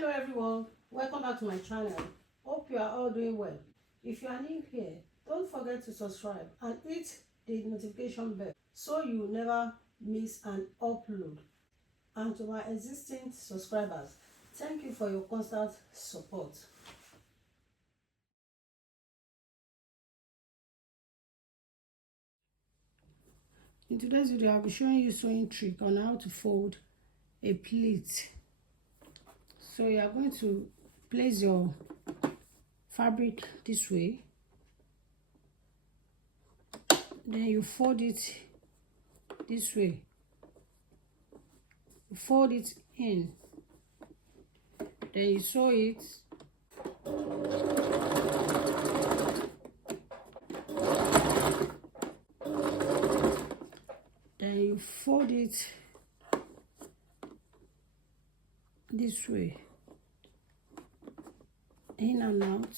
Hello everyone, welcome back to my channel. Hope you are all doing well. If you are new here, don't forget to subscribe and hit the notification bell so you will never miss an upload. And to my existing subscribers, thank you for your constant support. In today's video, I'll be showing you sewing trick on how to fold a pleat. So you are going to place your fabric this way, then you fold it this way, you fold it in, then you sew it, then you fold it this way, in and out.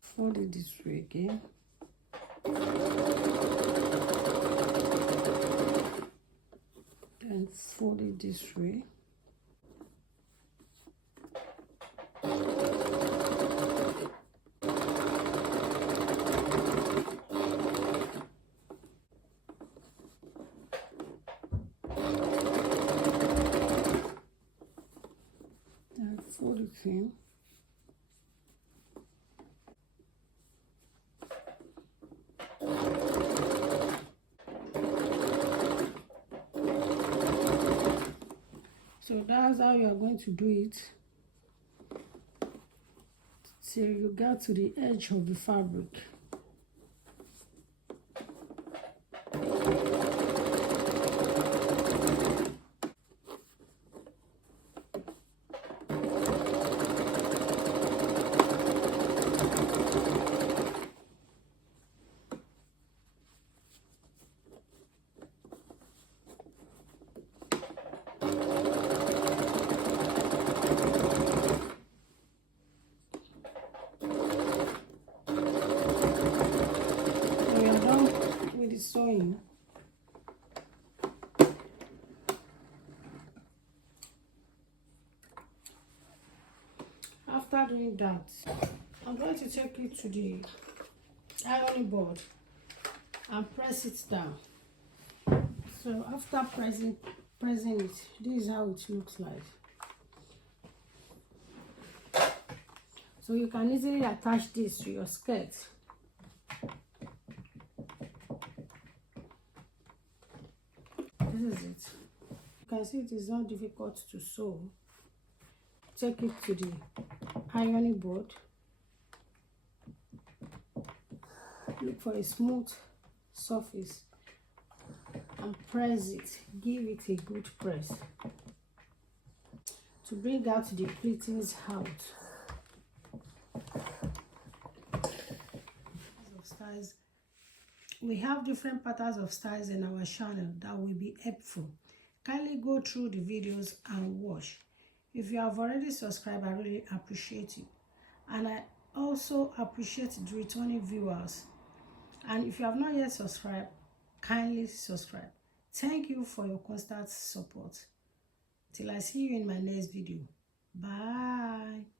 Fold it this way again. Then fold it this way. Then fold it in. So that's how you are going to do it till you get to the edge of the fabric. Sewing. After doing that, I'm going to take it to the ironing board and press it down. So after pressing it, this is how it looks like. So you can easily attach this to your skirt. This is it. You can see it is not difficult to sew. Take it to the ironing board. Look for a smooth surface and press it. Give it a good press to bring out the pleatings out. Styles. We have different patterns of styles in our channel that will be helpful. Kindly go through the videos and watch. If you have already subscribed, I really appreciate you. And I also appreciate the returning viewers. And if you have not yet subscribed, kindly subscribe. Thank you for your constant support. Till I see you in my next video. Bye.